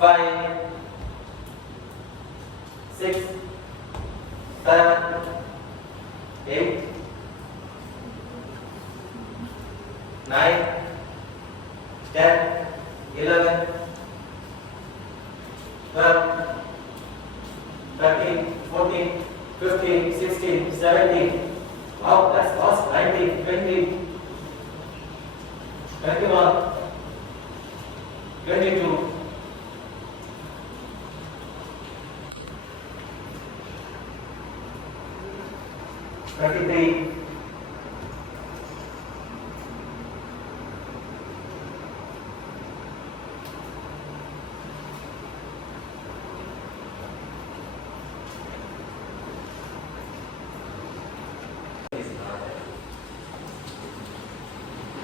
5, 6, 7, 8, 9, 10, 11, 12, 13, 14, 15, 16, 17. Wow, that's lost. 19, 20, 21, 22, 23,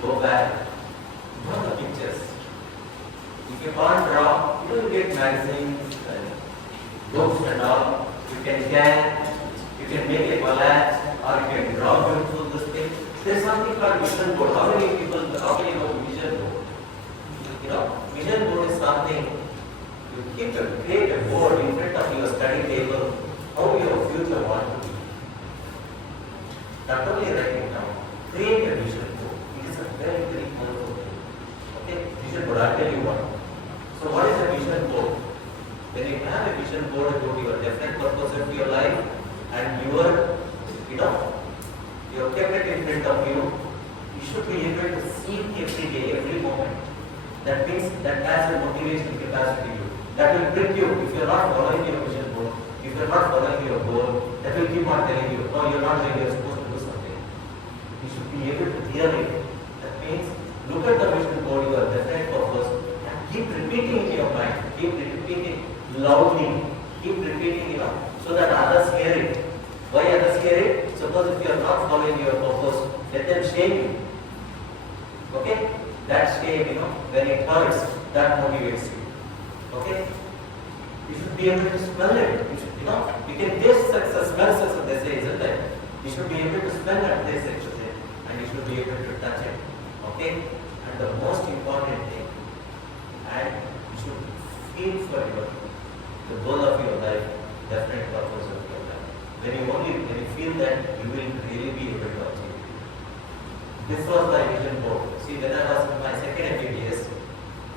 go back, draw the pictures. If you can't draw, you will get magazines and books and all. You can scan, you can make a collage, or you can draw beautiful this thing. There is something called vision board. How many people know vision board? You know, vision board is something you create a board in front of your study table, how your future want to be. Not only writing down, create a vision board. It is a very, very powerful thing. Okay, vision board, I'll tell you what. So what is a vision board? When you have a vision board about your definite purpose of your life and your, you have kept it in front of you, you should be able to see every day, every moment. That means that has a motivation capacity to you. That will bring you, if you are not following your vision board, if you are not following your goal, that will keep on telling you, no, you are not doing, you are supposed to do something. You should be able to hear it. That means, look at the vision board, your definite purpose, and keep repeating in your mind, keep repeating loudly, keep repeating, so that others hear it. Why others hear it? Suppose if you are not following your purpose, let them shame you. Okay? That shame, when it hurts, that motivates you. Okay? You should be able to smell it. You should, you can taste success, smell success, they say, isn't it? You should be able to smell and taste it, and you should be able to touch it. Okay? And the most important thing, and you should feel for the goal of your life, definite purpose of your life. When you feel that, you will really be able to achieve it. This was my vision board. See, when I was in my second MBBS,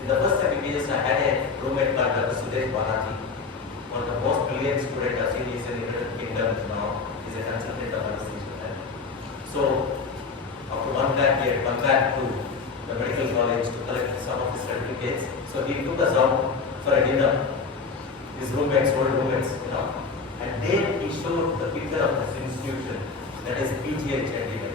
in the first MBBS, I had a roommate called Dr. Sudesh Banaji, one of the most brilliant students I've seen in the United Kingdom now. He's a consultant of anesthesia. So, after one back, he had come back to the medical college to collect some of his certificates. So, he took us out for a dinner. His roommates, old roommates, and there he showed the picture of this institution, that is BMCH Foundation.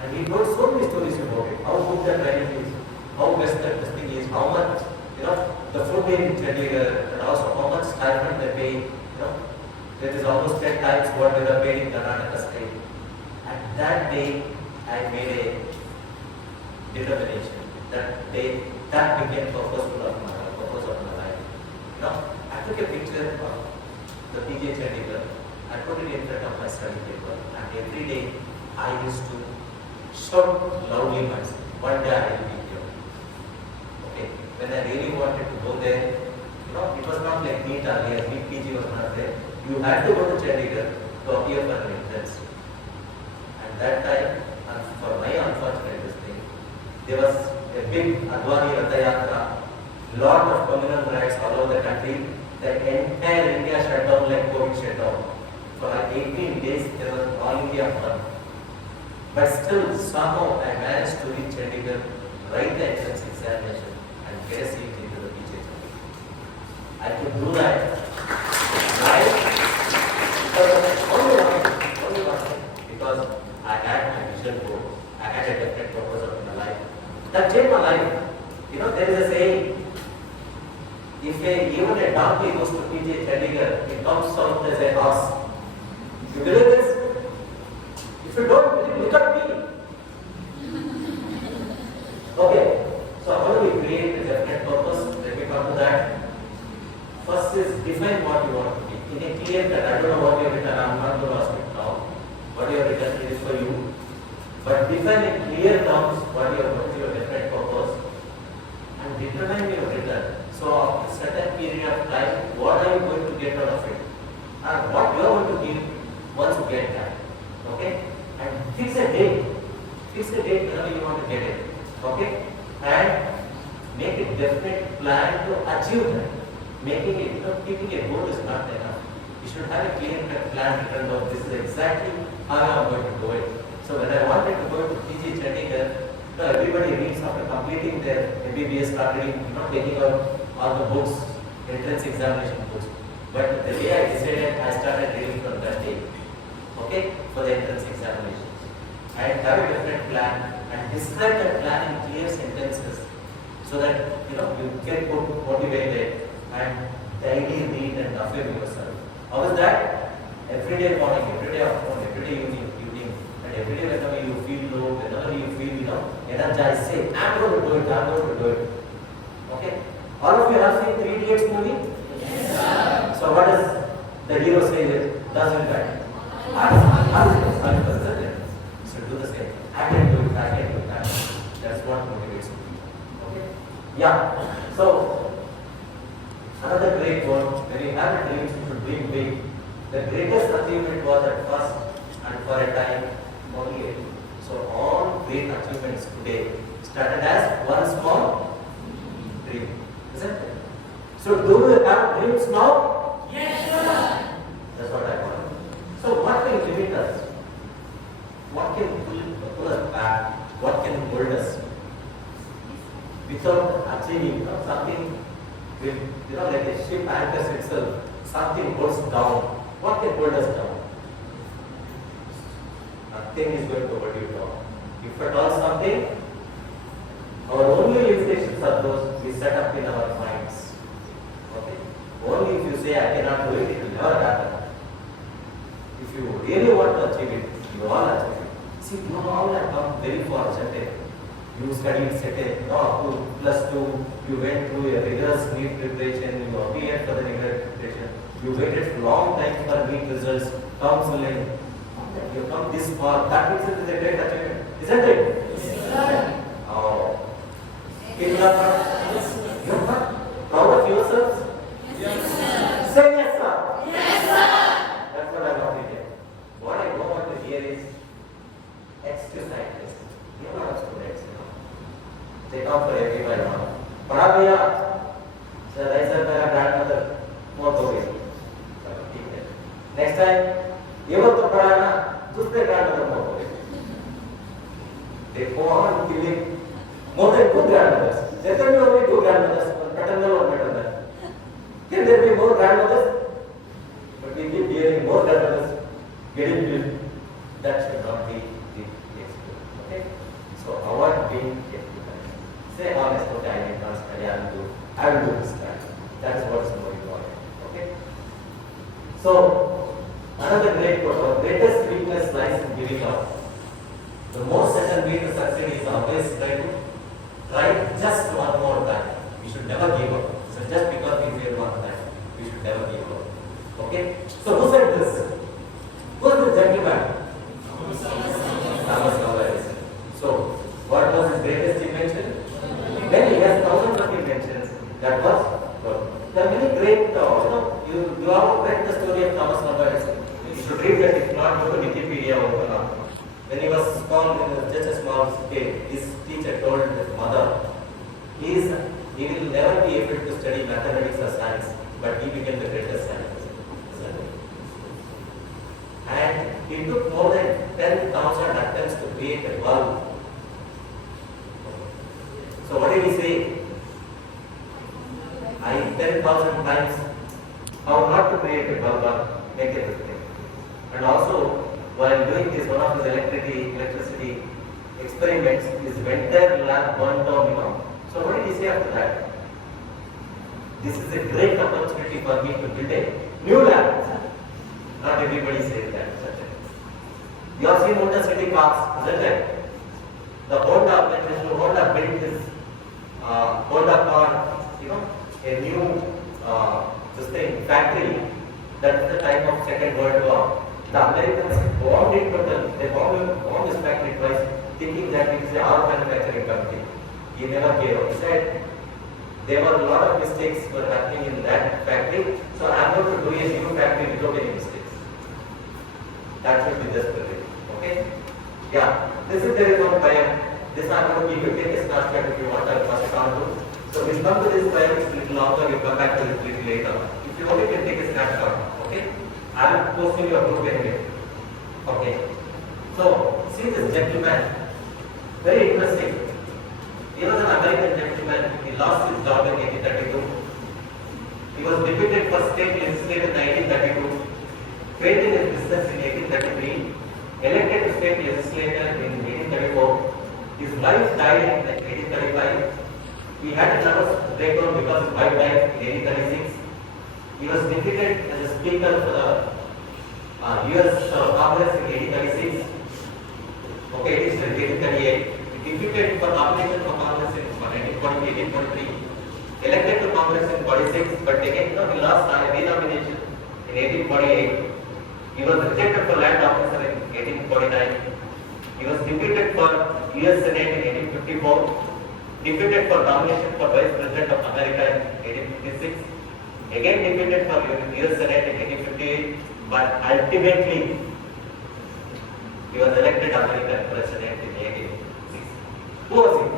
And he told so many stories about it, how good that training is, how best that this thing is, how much, the food in Chitradurga, and also how much stipend they pay, that is almost 10 times what they were paid in Karnataka state. And that day, I made a determination. That day, that became purpose of my life. I took a picture of the BMCH Foundation, I put it in front of my study table, and every day I used to shout loudly myself, one day I will be here. Okay, when I really wanted to go there, it was not like NEET earlier, NEET PG was not there. You had to go to Chandigarh to appear for an entrance. And that time, for my unfortunate thing, there was a big Advani Ratha Yatra, lot of communal riots all over the country. The entire India shut down like COVID shut down. For like 18 days, there was all India fun. But still, somehow I managed to reach Chandigarh, write the entrance examination, and get a seat into the BMCH. I could do that. Right? Because only one thing. Because I had my vision board. I had a definite purpose of my life. That changed my life. There is a saying, if even a donkey goes to BMCH Chandigarh, it comes out as a horse. You believe this? If you don't believe, look at me. Okay, so how do we create a definite purpose? Let me come to that. First is define what you want to be. In a clear cut, I don't know what you have written, I'm not going to ask it now. What you have written is for you. But define in clear terms what is your definite purpose and determine your return. So after a certain period of time, what are you going to get out of it? And what you are going to give once you get that. Okay? And fix a date. Fix a date whenever you want to get it. Okay? And make a definite plan to achieve that. Making it, keeping a goal is not enough. You should have a clear cut plan to turn out this is exactly how I am going to do it. So when I wanted to go to PG Chitradurga, everybody reads after completing their MBBS, start reading, taking out all the books, entrance examination books. But the day I decided, I started reading from that day. Okay, for the entrance examinations. And have a different plan and describe that plan in clear sentences so that you get motivated and daily read and affirm yourself. How is that? Every day morning, every day afternoon, every day evening, and every day whenever you feel low, whenever you feel energized, say, I'm going to do it, I'm going to do it. Okay? All of you have seen 3 Idiots movie? Yes, sir. So what does the hero say? Does it right? So do the same. I can do it, I can do that. That's what motivates you. Okay? Yeah. So another great quote, when you have a dream, you should dream big. The greatest achievement was at first and for a time only. So all great achievements today started as one small dream. Isn't it? So do you have dreams now? Yes, sir. That's what I want. So what can limit us? What can pull us back? What can hold us? Without achieving something, with, like a ship anchors itself, something holds down. What can hold us down? Nothing is going to hold you down. If at all something, our only limitations are those we set up in our minds. Okay? Only if you say I cannot do it, it will never happen. If you really want to achieve it, you all achieve it. See, you all have come very far, isn't it? You studied up to +2, you went through a rigorous NEET preparation, you appeared for the NEET preparation, you waited for long time for NEET results, counseling, you come this far, that itself is a great achievement, isn't it? Yes, oh. People are not, you are not proud of yourselves? Yes, sir. Say yes, sir. Yes, sir. That's what I want to hear. What I don't want to hear is excuse like this. You are not students. They come for everybody. Prahlada N.B. I said my grandmother more to next time, you want to Prahlada, दूसरे grandmother more to they go on giving more than 2 grandmothers. There can be only 2 grandmothers, paternal or maternal. Can there be more grandmothers? But we keep hearing more grandmothers getting killed. That should not be the case. Okay? So avoid being say honest, okay, I can study, I will do this time. That is what is more important. Okay? So, another great quote, our greatest weakness lies in giving up. The most certain way to succeed is always try just one more time. We should never give up. So just because we fail one time, we should never give up. Okay? So who said this? Who is the gentleman? Thomas Alva. So, what was his greatest invention? Then he has thousands of inventions. That was good. There are many great, you have read the story of Thomas Alva Edison. You should read that. If not, go to Wikipedia or when he was small, just a small kid, his teacher told his mother, he will never be able to study mathematics or science, but he became the greatest scientist. And he took more than 10,000 attempts to create a bulb. So what did he say? I 10,000 times how not to create a bulb or make a thing. And also, while doing this, one of his electricity experiments, his entire lab burned down, So what did he say after that? This is a great opportunity for me to build a new lab. Not everybody says that. You have seen Honda City cars, isn't it? The Honda, when Honda built his Honda car, a new factory. That is the time of Second World War. The Americans bombed it, but they bombed this factory twice, thinking that it is an auto manufacturing company. He never gave up. He said, there were a lot of mistakes were happening in that factory. So I am going to do a new factory without any mistakes. That should be just brilliant. Okay? Yeah. This is there is no time. This I am going to give you take a snapshot if you want. I will pass it on to. So we'll come to this time a little longer. We'll come back to this little later. If you only can take a snapshot. Okay? I am posting your group anyway. Okay. So see this gentleman. Very interesting. He was an American gentleman. He lost his job in 1832. He was deputed for state legislature in 1932. Failed in his business in 1833. Elected to state legislature in 1834. His wife died in 1835. He had a nervous breakdown because his wife died in 1836. He was defeated as a speaker for the US Congress in 1836. Okay, it is 1838. Defeated for nomination for Congress in 1843, elected to Congress in 46, but again he lost renomination in 1848. He was rejected for land officer in 1849. He was defeated for US Senate in 1854, defeated for nomination for Vice President of America in 1856, again defeated for US Senate in 1858, but ultimately he was elected American President in 1856. Who was he?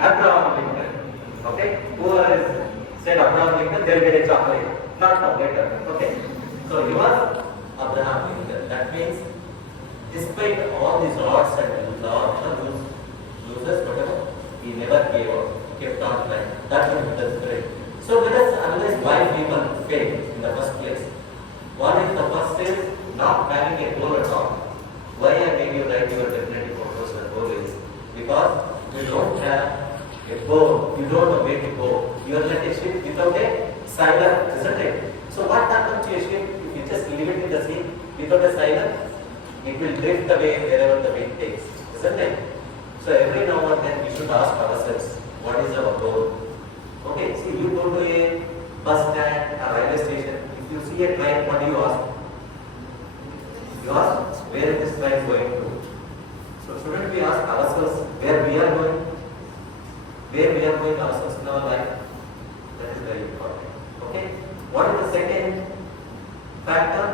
Abraham Lincoln. Okay? Whoever is said Abraham Lincoln, they will get a chocolate. Not now, later. Okay? So he was Abraham Lincoln. That means, despite all these odds and losers, whatever, he never gave up. Kept on trying. That was the spirit. So let us analyze why people fail in the first place. One is the first is not having a goal at all. Why I made you write your definitely purpose and goal is because you don't have a goal, you don't know where to go. You are like a ship without a sailor, isn't it? So what happens to a ship if you just leave it in the sea without a sailor? It will drift away wherever the wind takes, isn't it? So every now and then we should ask ourselves, what is our goal? Okay, see you go to a bus stand, a railway station, if you see a train, what do you ask? You ask where is this train going to? So shouldn't we ask ourselves where we are going? Where we are going ourselves in our life? That is very important. Okay? What is the second factor?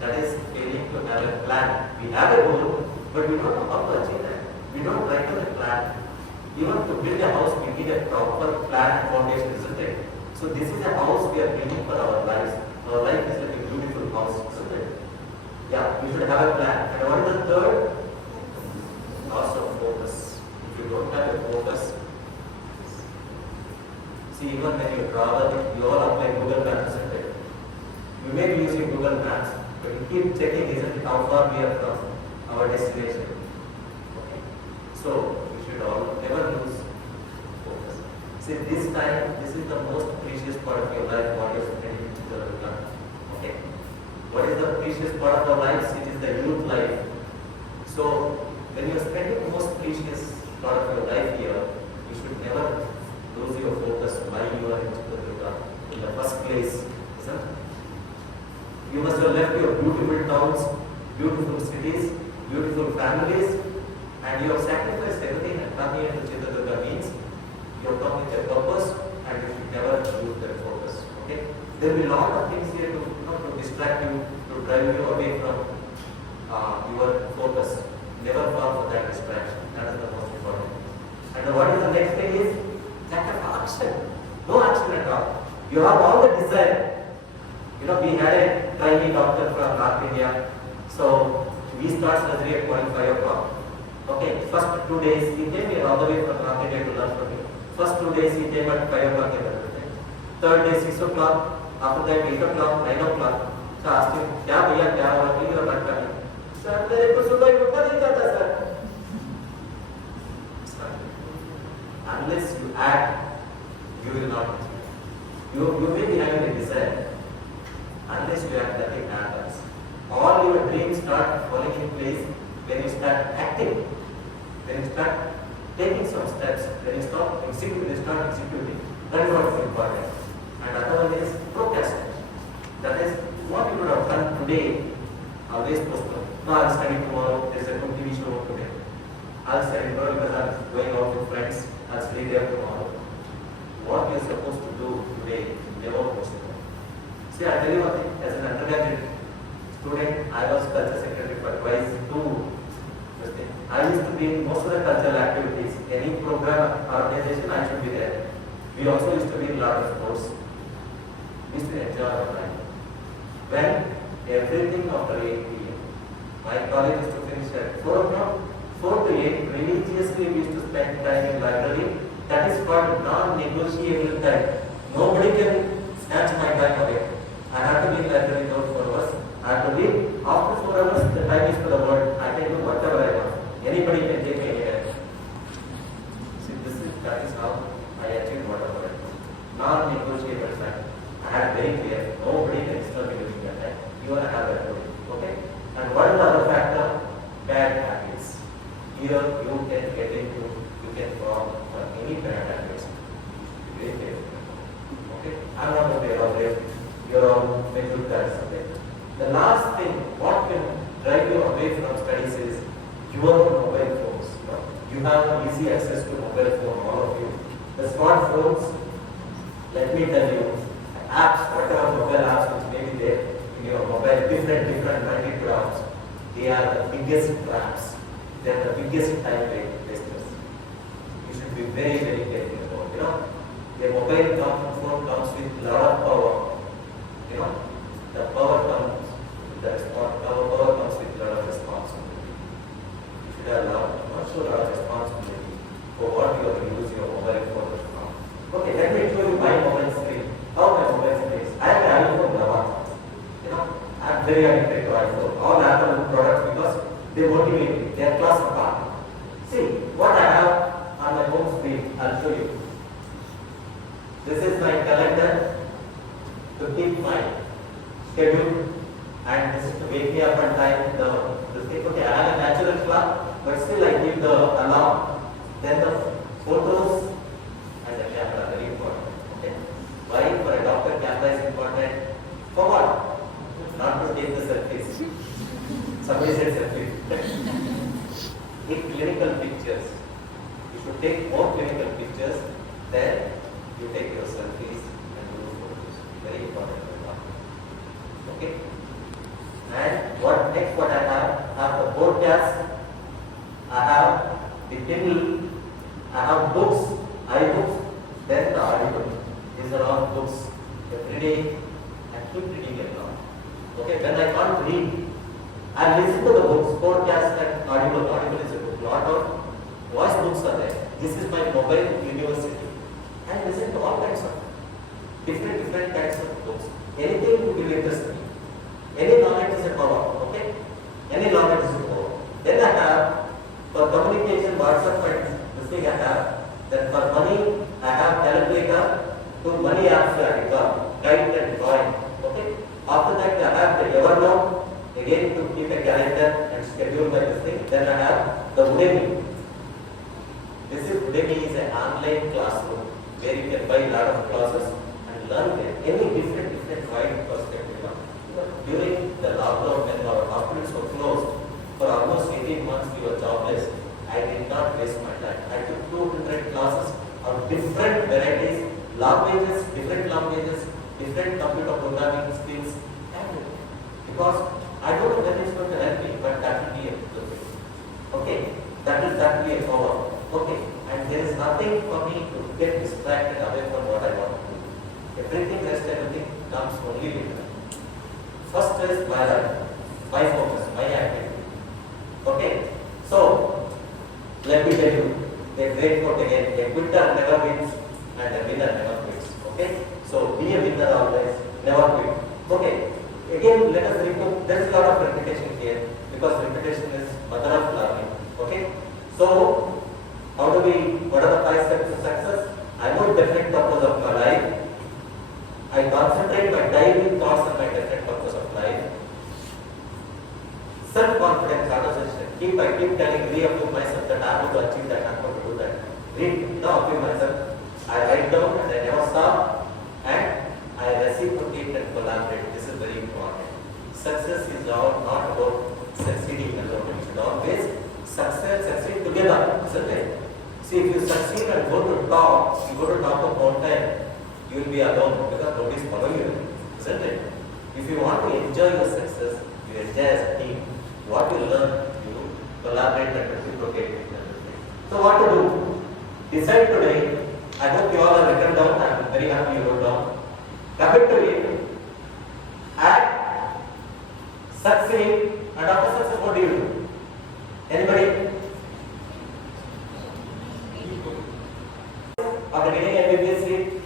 That is failing to have a plan. We have a goal, but we don't know how to achieve that. We don't write on a plan. Even to build a house, we need a proper plan and foundation, isn't it? So this is a house we are building for our lives. Our life is like a beautiful house, isn't it? Yeah, you should have a plan. And what is the third? Loss of focus. If you don't have a focus, see, even when you travel, you all apply Google Maps, isn't it? You may be using Google Maps, but you keep checking, isn't it, how far we are from our destination. Okay. So you should all never lose focus. See, this time, this is the most precious part of your life, what you're spending with your life. Okay. What is the precious part of our lives? It is the youth life. So, when you are spending the most precious part of your life here, you should never lose your focus why you are in Chitradurga in the first place. Isn't it? You must have left your beautiful towns, beautiful cities, beautiful families, and you have sacrificed everything and come here to Chitradurga means you have come with a purpose and you should never lose that focus. Okay? There will be a lot of things here to distract you, to drive you away from your focus. Never fall for that distraction. That is the most important. And what is the next thing is lack of action. No action at all. You have all the desire. You know, we had a trainee doctor from North India. So we start surgery at 5 o'clock. Okay, first 2 days he came here all the way from North India to learn from me. First 2 days he came at 5 o'clock. Third day 6 o'clock. After that 8 o'clock, 9 o'clock. So I asked him, क्या भैया क्या हुआ कि you are not coming? Sir, मेरे को सुबह ही उठा नहीं जाता sir. Unless you act, you will not. You may be having a desire. Unless you act, nothing happens. All your dreams start falling in place when you start acting. When you start taking some steps. When you start executing. That is what is important. And another one is procrastination. That is what you would have done today, always postpone. No, I'll study tomorrow. There's a good TV show today. I'll study tomorrow because tomorrow. What you're supposed to do today, never possible. See, I tell you one thing, as an undergraduate student, I was culture secretary for twice too. I used to be in most of the cultural activities. Any program organization, I should be there. We also used to be in a lot of sports. We used to enjoy our life. When everything after 8 p.m. My college used to finish at 4 o'clock. 4 to 8, religiously we used to spend time in library. That is called non-negotiable time. Nobody can snatch my time away. I have to be in library those 4 hours. I have to leave. After 4 hours, the time is for the world. I can do whatever I want. Anybody can take me anywhere. See, that is how I achieved whatever I want. Non-negotiable time. I had very clear. Nobody can stop me doing that time. You want to have that rule. Okay? And what is the other factor? Bad habits. Here you can get into, you can form any bad habits. Very careful. Okay? I'm not going to elaborate. Your own mental subject. The last thing, what can drive you away from studies is your mobile phones. You have easy access to mobile phone, all of you. The smartphones, let me tell you, apps, whatever mobile apps which may be there in your mobile, different multiple apps, they are the biggest traps. They are the biggest time wasters. You should be very, very careful about. The mobile phone comes with a lot of power. The power comes with the power comes with a lot of responsibility. You should have also a lot of responsibility for what you are using your mobile phone for. Okay, let me show you my mobile screen. How my mobile screen is. I have an iPhone now. I am very addicted to iPhone. All Apple products because they motivate me. They are class apart. See what I have on my home screen. I'll show you. This is my calendar to keep my schedule, and this is to wake me up on time. Okay, I have a natural clock, but still I keep the alarm. Then the photos and the camera are very important. Okay, why? For a doctor, camera is important. For what? Not to take the selfies. Somebody said selfies. Take clinical pictures. You should take more clinical pictures than you take your selfies and do photos. Very important. Okay. And what next? What I have the podcast. I have the Kindle. I have books, iBooks, then the audible. These are all books. Every day I keep reading a lot. Okay. When I can't read, I listen to the books, podcasts and audible. Audible is a book. Lot of voice books are there. This is my mobile university. I listen to all kinds of different kinds of books. Anything will interest me. Any knowledge is a power, okay? Any knowledge is a power. Then I have, for communication, WhatsApp and this thing I have. Then for money, I have calculator to money apps I got, Kite and Coin, okay? After that, I have the Evernote, again to keep a calendar and schedule my this thing. Then I have the Udemy. Udemy is an online classroom where you can buy a lot of classes and learn there. Any different wide perspective. During the lockdown when our hospitals were closed, for almost 18 months we were jobless. I did not waste my time. I took 200 classes of different varieties, different computer programming skills. And because I don't know when it's going to help me, but that will be a good thing. Okay, that will be a power. Okay, and there is nothing for me to get distracted away from what I want to do. Everything comes only later. First is my life, my focus, my activity. Okay, so let me tell you the great quote again: a quitter never wins and a winner never quits. Okay, so be a winner always, never quit. Okay, again let us recall. There is a lot of repetition here because repetition is mother of learning. Okay, so what are the 5 steps to success? I know definite purpose of my life. I concentrate my daily thoughts on my definite purpose of life. Self-confidence, I keep telling, reaffirm myself that I am going to achieve that, I am going to do that. Reaffirm myself. I write down and I never stop, and I reciprocate and collaborate. This is very important. Success is not about succeeding alone. We should always succeed together. Isn't it? See, See, if you succeed and go to top, you go to top of mountain, you will be alone because nobody is following you, isn't it? If you want to enjoy your success, you enjoy as a team. What you learn, you collaborate and reciprocate. So what to do? Decide today. I hope you all have written down. I am very happy you wrote down. Commit to it. Act, succeed, and after success, what do you do? Anybody? After getting MBBS seat,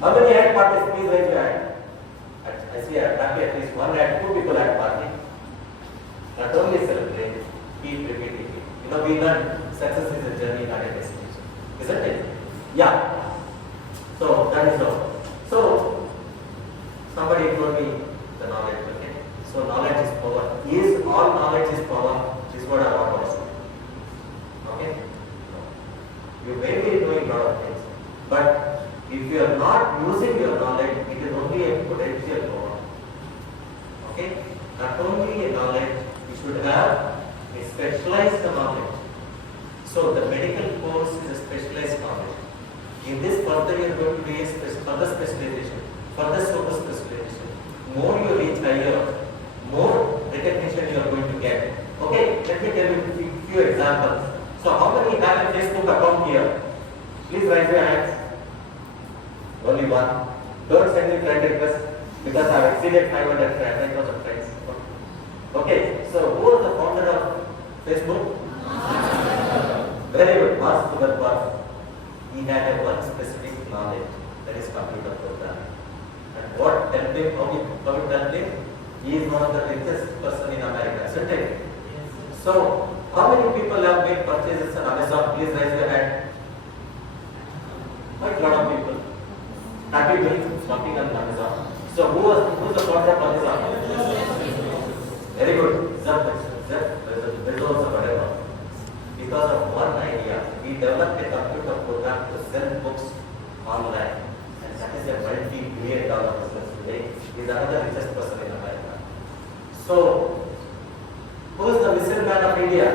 how many had parties? Please raise your hand. I see at least one had, two people had party. Not only celebrate, keep repeating it. You know, we learn success is a journey, not a destination. Isn't it? Yeah. So that is all. So somebody told me the knowledge. Okay. So knowledge is power. Is all knowledge is power? This is what I want to say. Okay. You may be doing a lot of things, but if you are not using your knowledge, it is only a potential power. Okay. Not only a knowledge, you should have a specialized knowledge. So the medical course is a specialized knowledge. In this further you are going to be a further specialization, further super specialization. More you reach higher, more recognition you are going to get. Okay, let me tell you a few examples. So how many have a Facebook account here? Please raise your hands. Only one. Don't send me friend request because I have exceeded 500 friends. Okay, so who was the founder of Facebook? Very good, Mark Zuckerberg. He had a one specific knowledge, that is computer programming. And what helped him, how it helped him? He is one of the richest person in America, isn't it? So, how many people have made purchases on Amazon? Please raise your hand. Quite a lot of people. Happy doing shopping on Amazon. So, who is the founder of Amazon? Very good. Bezos or whatever. Because of one idea, we developed a computer program to sell books online, and that is a multi-billion-dollar business today. He is another richest person in America. So, who is the missile man of India?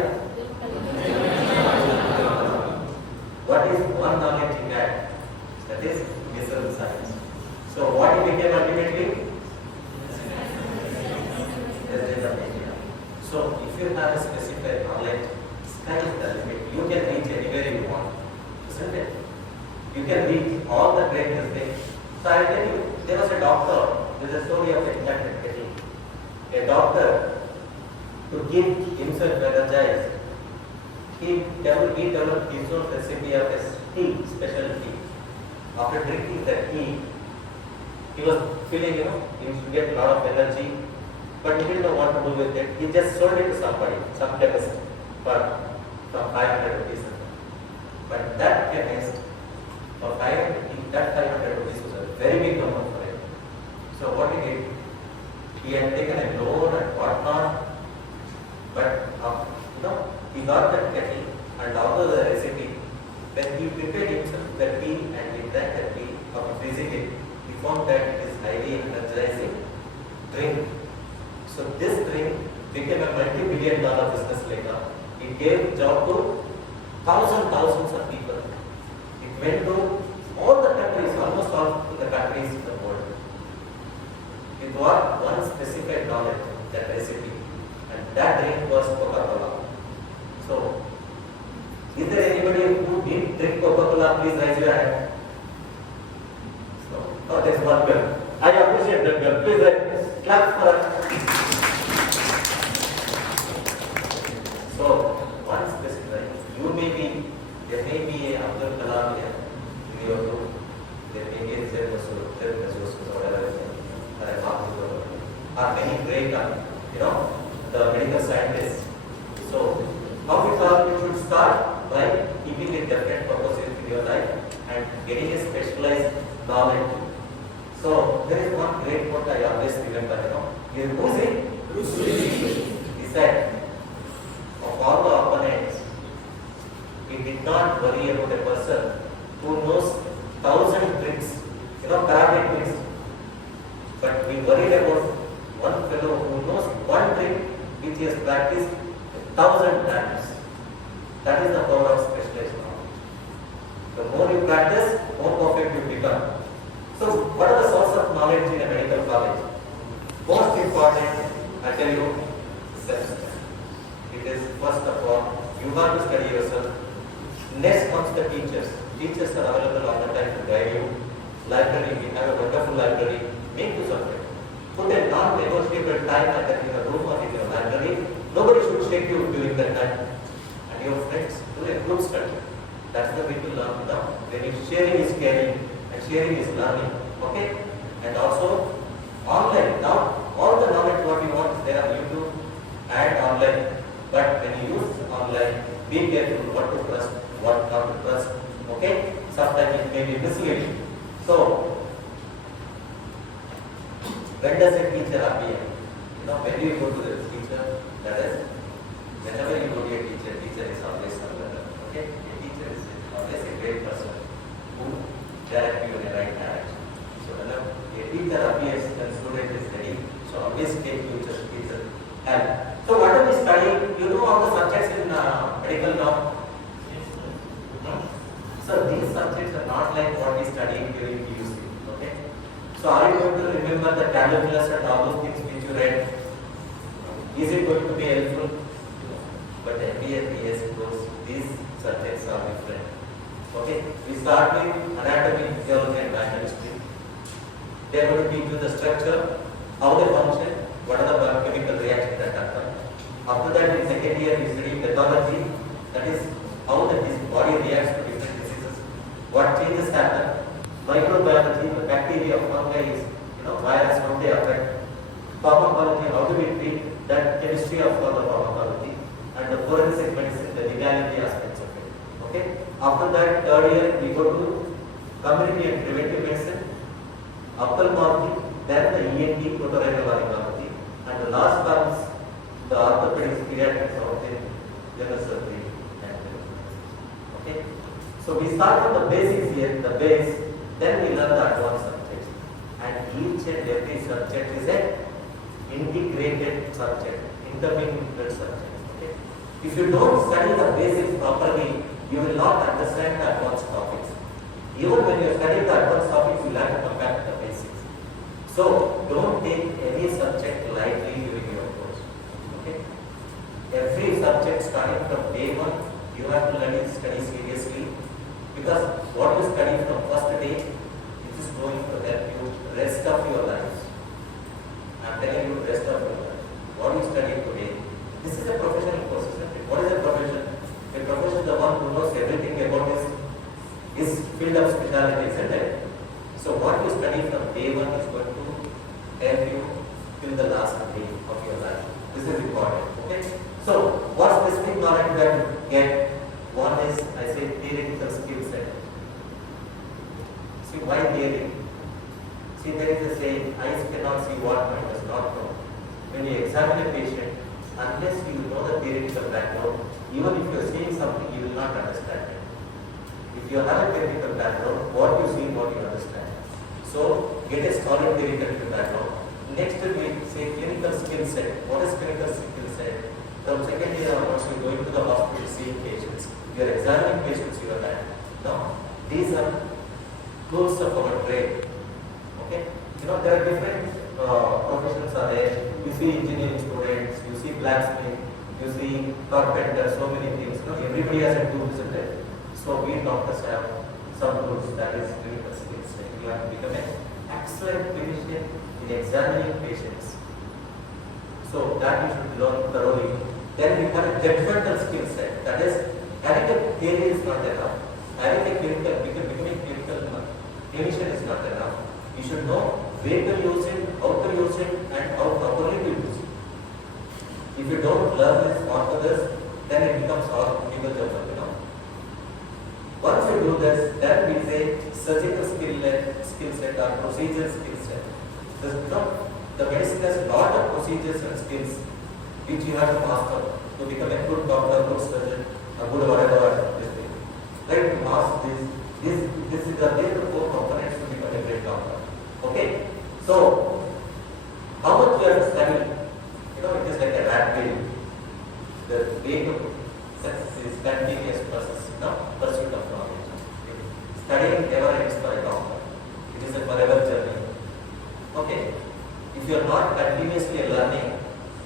What is one knowledge he had? That is missile science. So, what he became ultimately? President of India. So, if you have a specific knowledge, sky is the limit. You can reach anywhere you want, isn't it? You can reach all the greatest things. So I tell you, there was a doctor. There is a story of a kettle. A doctor, to keep himself energized, he developed his own recipe of a tea, special tea. After drinking that tea, he was feeling, he used to get a lot of energy, but he didn't know what to do with it. He just sold it to somebody, some chemist, for 500 rupees. But that chemist, for 500 rupees was a very big amount for him. So what he did, he had taken a loan and whatnot, but he got that kettle and although the recipe, when he prepared himself the tea and he drank the tea after freezing it, he found that it is highly energizing drink. So this drink became a multi-billion-dollar business later. It gave job to thousands of people. It went to all the countries, almost all the countries in the world. It was one specific knowledge, that recipe, and that drink was Coca-Cola. So, is there anybody who didn't drink Coca-Cola? Please raise your hand. So, there's one girl. I appreciate that girl. Please clap for her. So, one specific, there may be a Abdul Kalam here in your group, there may be a Chitradurga or whatever, or many great, the medical scientists. So, how we thought we should start by keeping a definite purpose in your life and getting a specialized knowledge. So, there is one great quote I always remember, who's it? Bruce Lee. He said, of all the opponents, he did not worry about a person who knows 1,000 tricks, karate tricks. But we worried about one fellow who knows one trick which he has practiced 1,000 times. That is the power of specialization. more you practice, more perfect you become. So what are the sources of knowledge in a medical college? Most important, I tell you, self-study. It is first of all, you have to study yourself. Next comes the teachers. Teachers are available all the time to guide you. Library, we have a wonderful library. Make use of it. Put a non-negotiable time either in your room or in your library. Nobody should shake you during that time. And your friends, do a group study. That's the way to learn now. When sharing is caring and sharing is learning. Okay? And also, online. Now, all the knowledge what you want is there on YouTube and online. But when you use online, be careful what to trust, what not to trust. Okay? Sometimes it may be misleading. So, when does a teacher appear? You know, when you go to the teacher, that is, whenever you go to a teacher, teacher is always available. Okay? A teacher is always a great person who directs you in the right direction. So, whenever a teacher appears and student is ready, so always take teacher help. So, what are we studying? You know all the subjects in medical now? So, these subjects are not like what we studied during PUC. Okay? So, are you going to remember the calculus and all those things which you read? Is it going to be helpful? But MBA, BS, these subjects are different. Okay? We start with anatomy, physiology, and biochemistry. They are going to teach you the structure, how they function, what are the biochemical reactions that happen. After that, in second year, we study pathology, that is how the body reacts to different diseases, what changes happen. Microbiology, the bacteria, fungi is, virus, how they affect. Pharmacology, how do we treat that chemistry of the pharmacology, and the forensic medicine, the legality aspects of it. Okay. After that, third year, we go to community and preventive medicine, ophthalmology, then the ENT, otolaryngology, and the last comes the orthopedics, pediatrics, general surgery. Okay. So we start from the basics here, the base, then we learn the advanced subjects. And each and every subject is an integrated subject, intermingled subject. Okay. If you don't study the basics properly, you will not understand the advanced topics. Even when you study the advanced topics, you will have to come back to the basics. So don't take any subject lightly during your course. Okay. Every subject starting from day one, you have to learn it, study seriously, because what you study from first day, it is going to help you rest of your lives. I am telling you rest of your life. What you study today, this is a professional course, isn't it? What is a profession? A profession is the one who knows everything about his field of specialty, isn't it? So what you study from day one is going to help you till the last day of your life. This is important. Okay? So what specific knowledge we have to get? One is, I say, theoretical skill set. See, why theory? See, there is a saying, eyes cannot see what mind does not know. When you examine a patient, unless you know the theoretical background, even if you are seeing something, you will not understand it. If you have a theoretical background, what you see, what you understand. So, get a solid theoretical background. Next, we say clinical skill set. What is clinical skill set? From second year onwards, you are going to the hospital seeing patients. You are examining patients you are at. Now, these are tools of our trade. Okay? There are different professions are there. You see engineering students, you see blacksmith, you see carpenter, so many things. Everybody has a tool, isn't it? So we doctors have some tools, that is clinical skills. You have to become an excellent clinician in examining patients. So that you should learn thoroughly. Then we have a judgmental skill set. That is, having a theory is not enough. Having a becoming clinical clinician is not enough. You should know where to use it, how to use it, and how properly to use it. If you don't learn this after this, then it becomes all difficult. Once you do this, then we say surgical skill set or procedure skill set. The medicine has a lot of procedures and skills which you have to master to become a good doctor, good surgeon, a good whatever. Right? To master this is the four components to become a great doctor. Okay? So, how much you have to study? It is like a rat race. The way to success is continuous process, pursuit of knowledge. Studying never ends for a doctor. It is a forever journey. Okay? If you are not continuously learning,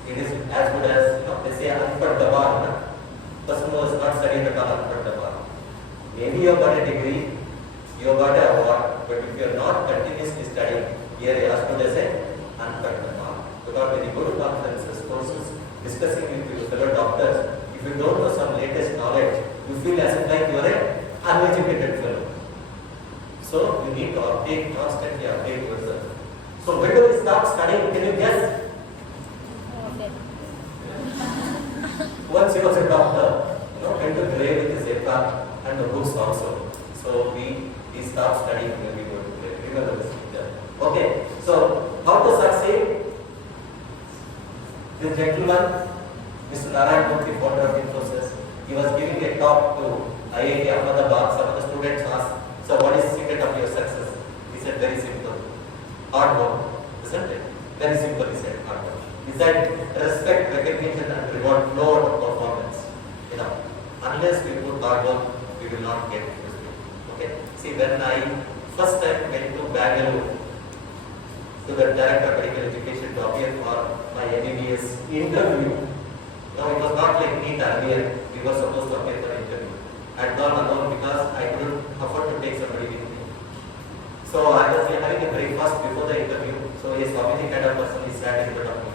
it is as good as, they say, unpad the bar. Person who has not studied the bar, unpad the bar. Maybe you have got a degree, you have got an award, but if you are not continuously studying, you are as good as a unpad the bar. Because when you go to conferences, courses, discussing with your fellow doctors, if you don't know some latest knowledge, you feel as if like you are an uneducated fellow. So you need to update, constantly update yourself. So when do we start studying? Can you guess? Once he was a doctor, went to grave with his aircraft and the books also. So we start studying when we go to grave. Remember this picture. Okay. So how to succeed? This gentleman, Mr. Narayan Murthy, founder of Infosys, he was giving a talk to IIT Ahmedabad. Some of the students asked, so what is the secret of your success? He said, very simple. Hard work, isn't it? Very simple, he said, hard work. He said, respect, recognition and reward flow out of performance. Unless we put hard work, we will not get respect. Okay? See, when I first time went to Bangalore to the Director of Medical Education to appear for my MBBS interview, it was not like NEET earlier. We were supposed to appear for interview. I had gone alone because I couldn't afford to take somebody with me. So I was having a breakfast before the interview. So a Swamiji kind of person is sat in front of me.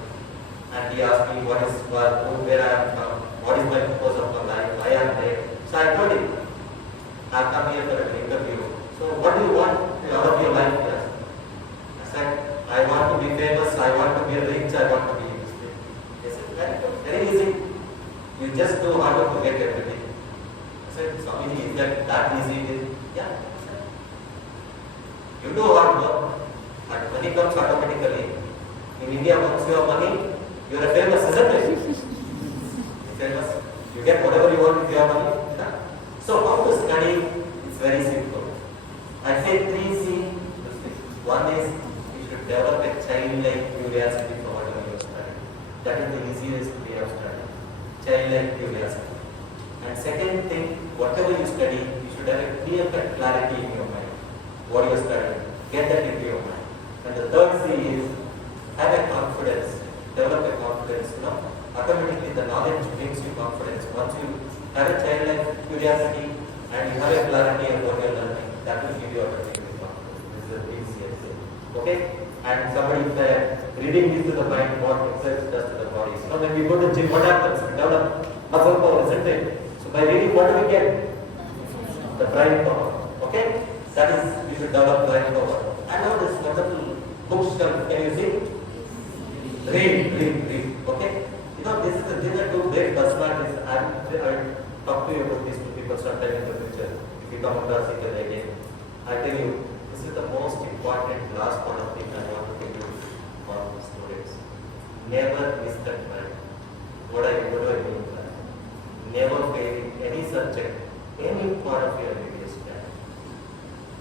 And he asked me where I am from, what is my purpose of my life, why I am there. So I told him, I have come here for an interview. So what do you want out of your life? He asked. I said, I want to be famous, I want to be rich, I want to be useful. He said, very easy. You just do hard work to get everything. I said, Swamiji, is that easy? Yeah. You do hard work, and money comes automatically. In India, once you have money, you are famous, isn't it? Famous. You get whatever you want with your money. Yeah? So how to study? It's very simple. I say 3C. One is you should develop a childlike curiosity for whatever you are studying. That is the easiest way of studying. Childlike curiosity. And second thing, whatever you study, you should have a clear-cut clarity in your mind. What you are studying. Get that into your mind. And the third C is have a confidence. Develop a confidence. Automatically the knowledge brings you confidence. Once you have a childlike curiosity and you have a clarity of what you are learning, that will give you automatically confidence. This is the easiest thing. Okay? And somebody said, reading is to the mind what exercise does to the body. So when we go to gym, what happens? We develop muscle power, isn't it? So by reading, what do we get? The brain power. Okay? That is, you should develop brain power. And now this wonderful bookshelf, can you see? Read. Okay? These are two great personalities. I'll talk to you about these two people sometime in the future. If you come across each other again, I tell you, this is the most important last part of thing I want to tell you for students. Never miss that point. What do I mean by that? Never fail in any subject, any part of your MBBS study.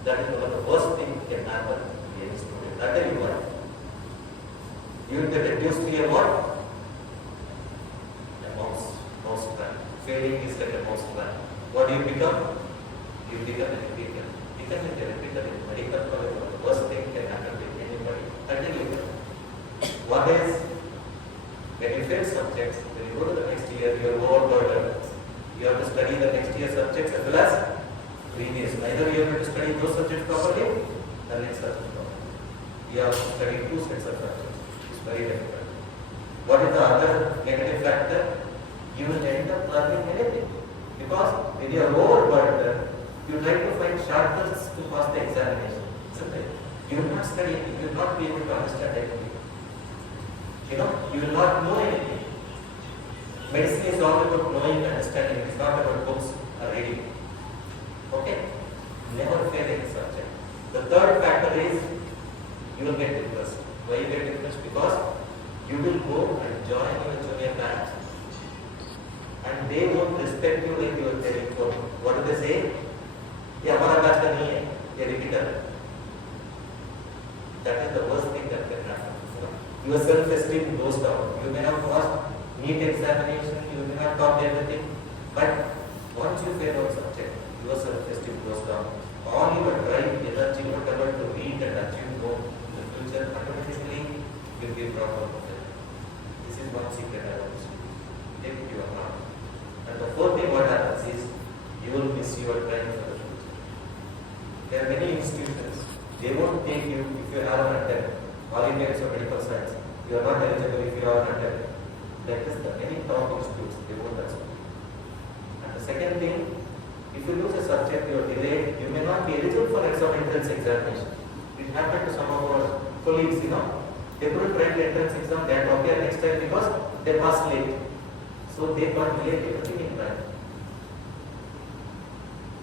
That is one of the worst things that can happen to any student. I tell you what. You will get reduced to a what? Mouse trap. Failing is like a mouse trap. What do you become? You become a repeater. Becoming a repeater in medical college is the worst thing can happen to anybody. I tell you. One is, when you fail subjects, when you go to the next year, you are overburdened. You have to study the next year subjects as well as previous. Either you have to study those subjects properly, the next subject properly. You have to study two sets of subjects. It's very difficult. What is the other negative factor? You will end up learning anything. Because when you are overburdened, you try to find shortcuts to pass the examination. Isn't it? You will not study anything. You will not be able to understand anything. You will not know anything. Medicine is all about knowing and understanding. It is not about books or reading. Okay? Never fail any subject. The third factor is you will get depressed. Why you get depressed? Because you will go and join your junior batch. And they won't respect you like you are telling. What do they say? Yeah, हमारा batch का नहीं है, ये repeater. That is the worst thing that can happen. Your self-esteem goes down. You may have passed NEET examination, you may have taught everything, but once you fail one subject, your self-esteem goes down. all your drive, energy, whatever to read and achieve more in the future, automatically will be brought out of it. This is one secret I want to take to your heart. And the fourth thing what happens is, you will miss your time for the future. There are many institutions, they won't take you if you have an attempt. All India is of medical science. You are not eligible if you have an attempt. Like this, any top institutes, they won't accept you. And the second thing, if you lose a subject, you are delayed, you may not be eligible for exam entrance examination. It happened to some of our colleagues, They couldn't write the entrance exam, they had to appear next time because they passed late. So they got late everything in time.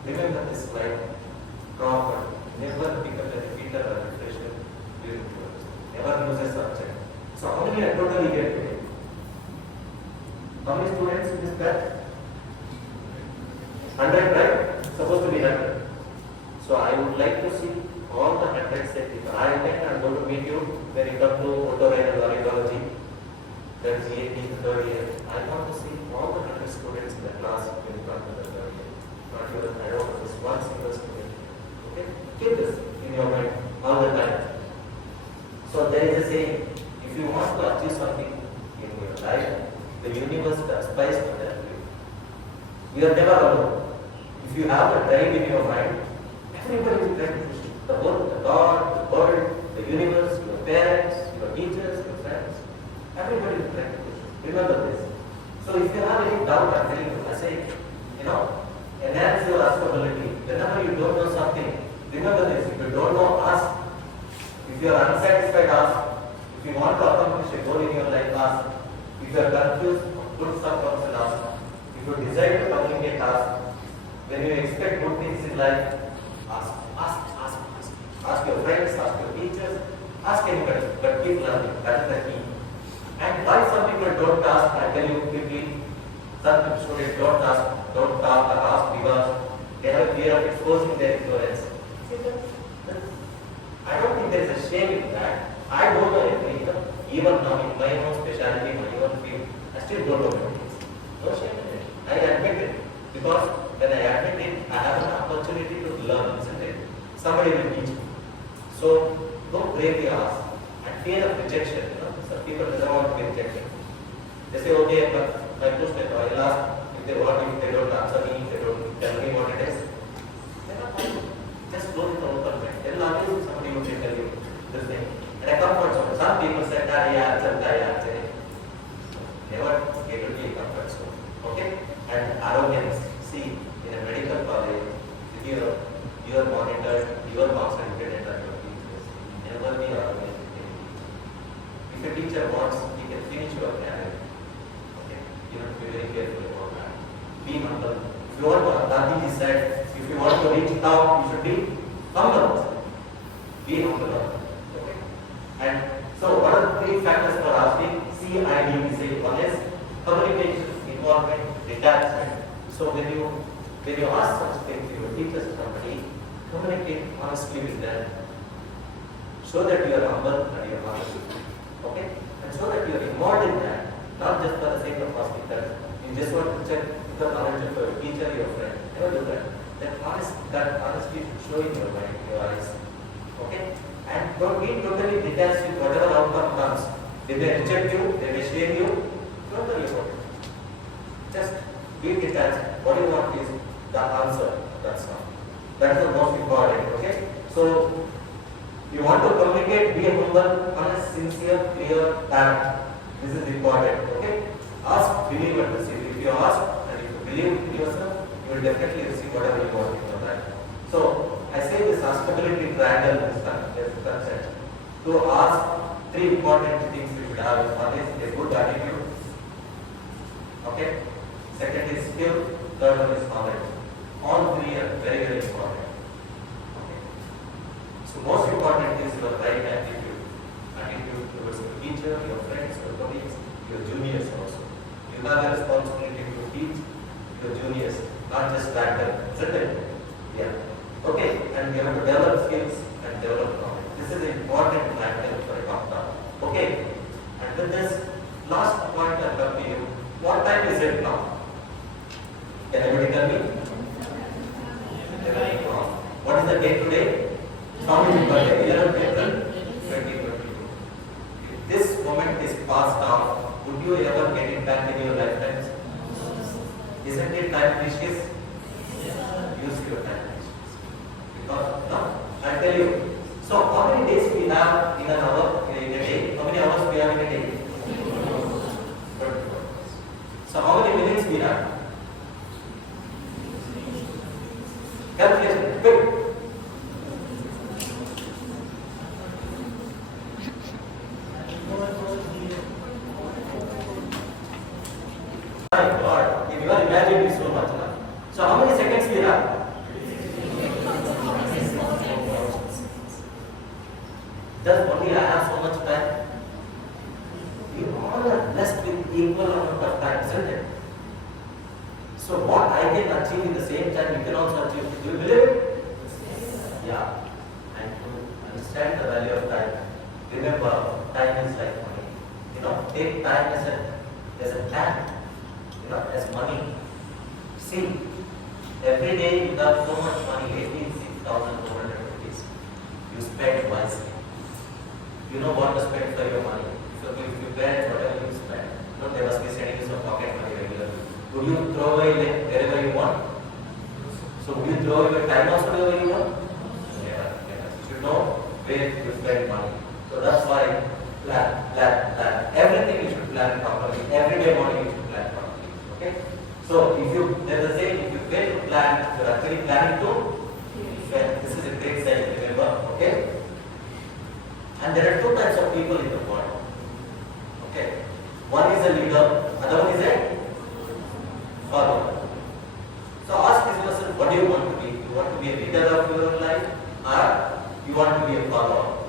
Remember this slide, Prof, never pick up a repeater or refresher during the course. Never lose a subject. So how many I totally get today? How many students in this batch? 100, right? Supposed to be 100. So I would like to see all the 100 set. If I am going to meet you when you come to otorhinolaryngology, that is EAP third year. I want to see all the 100 students in the class when you come to the third year. Not even I don't want just one single student. Okay? Keep this in your mind all the time. So there is a saying, if you want to achieve something in your life, the universe conspires to help you. You are never alone. If you have a drive in your mind, everybody will try to push you. The world, the God, the world, the universe, your parents, your teachers, your friends, everybody will try to push you. Remember this. So if you have any doubt, I'm telling you, I say, enhance your askability. Whenever you don't know something, remember this. If you don't know, ask. If you are unsatisfied, ask. If you want to accomplish a goal in your life, ask. If you are confused, put some counsel, ask. If you desire to communicate, ask. When you expect good things in life, ask. Ask your friends, ask your teachers, ask anybody, but keep learning. That is the key. And why some people don't ask, I tell you quickly. Some students don't ask, don't talk or ask because they have fear of exposing their ignorance. I don't think there is a shame in that. I don't know anything. Even now in my own specialty, my own field, I still don't know many things. No shame in it. I admit it. Because when I admit it, I have an opportunity to learn, isn't it? Somebody will teach me. So don't bravely ask. And fear of rejection. Some people don't want to be rejected. They say, okay, but my question, I'll ask if they want, if they don't answer me, if they don't tell me what it is. Just close it open mind. Then always somebody will tell you this thing. And I comfort zone. Some people say, never get to be a comfort zone. Okay? And arrogance. See, in a medical college, you are monitored, your marks are dependent on your teachers. Never be arrogant. If a teacher wants, he can finish your career. Okay? You have to be very careful about that. Be humble. If you want to, Gandhi said, if you want to reach top, you should be humble. Be humble. Okay? And so, what are the three factors for asking? CID, we say. One is communication, involvement, detachment. So when you ask such things to your teachers, somebody, communicate honestly with them. Show that you are humble and you are honest. Okay? And show that you are involved in that, not just for the sake of hospital. You just want to check the knowledge of your teacher, your friend. Never do that. That honesty should show in your mind, your eyes. Okay? And don't be totally detached with whatever outcome comes. They may reject you, they may shame you. Don't worry about it. Just be detached. What you want is the answer. That's all. That's the most important. Okay? So, you want to communicate, be humble, honest, sincere, clear, direct. This is important. Okay? Ask, believe, and receive. If you ask and if you believe in yourself, you will definitely receive whatever you want in your life. So, I say this askability triangle is concept. To ask three important things you should have. One is a good attitude. Okay? Second is skill. Third one is knowledge. All three are very, very important. Okay? So most important is your right attitude. Attitude towards your teacher, your friends, your colleagues, your juniors also. You have a responsibility to teach your juniors, not just back them. Isn't it? Yeah. Okay, and you have to develop skills and develop knowledge. This is an important factor for a doctor. Okay, and with this last point I'll come to you. What time is it now? Can anybody tell me? 11 o'clock. What is the Swami birthday, 11th April 2022. If this moment is passed on, would you ever get it back in your lifetime? Isn't it time precious? Use your time precious. Because, no, I'll tell you. So, how many days we have in an hour, in a day? How many hours we have in a day? 24. So, how many minutes we have? Calculation, quick. My God, if you are imagining so much now. So how many seconds we have? Just only I have so much time. We all are blessed with equal amount of time, isn't it? So what I can achieve in the same time, you can also achieve. Do you believe it? Yeah. And to understand the value of time, remember, time is like money. You know, take time as a plan. You know, as money. See, every day you have so much money, 86,400 rupees. You spend wisely. You know what to spend for your money. So if you spend whatever you spend, you know, they must be sending you some pocket money regularly. Would you throw away wherever you want? So would you throw your time also wherever you want? Never. You should know where you spend money. So that's why plan. Everything you should plan properly. Every day morning you should plan properly. Okay? So if you, there's a saying, if you fail to plan, you're actually planning to fail. This is a great saying, remember? Okay? And there are two types of people in the world. Okay? One is a leader, other one is a follower. So ask this person, what do you want to be? You want to be a leader of your own life, or you want to be a follower?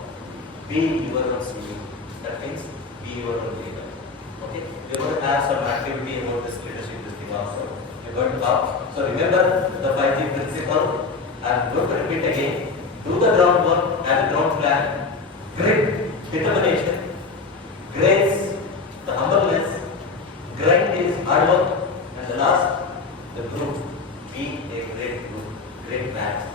Be your own CEO. That means be your own leader. Okay? We're going to have some activity about this leadership, this thing also. We're going to talk. So remember the 5G principle. I'm going to repeat again. Do the groundwork and the ground plan. Grit, determination, grace, the humbleness, grind is hard work, and the last, the group. Be a great group, great match.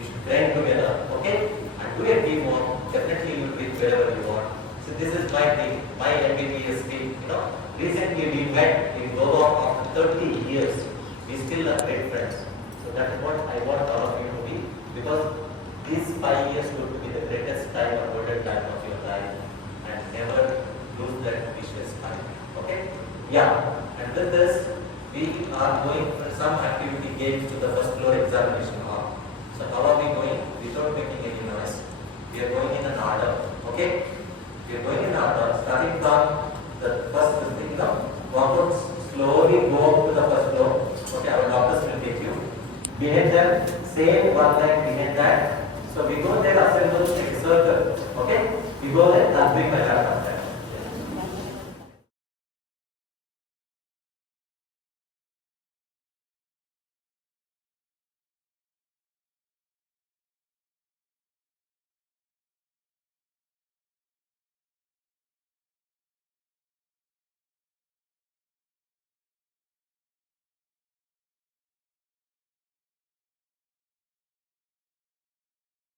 You should grind together, okay? And do a teamwork. Definitely you will reach wherever you want. So this is my team, my MBBS team. You know, recently we met in Goa after 30 years. We still are great friends. So that is what I want all of you to be, because these 5 years will be the greatest time or golden time of your life, and never lose that precious time. Okay? Yeah. And with this, we are going for some activity games to the first floor examination hall. So how are we going? Without making any noise. We are going in an order. Okay? We are going in an order, starting from the first thing now. Walk out slowly, go up to the first floor. Okay, our doctors will take you. Behind them, same one line behind that. So we go there, assemble, take a circle. Okay? We go there, I'll bring my laptop.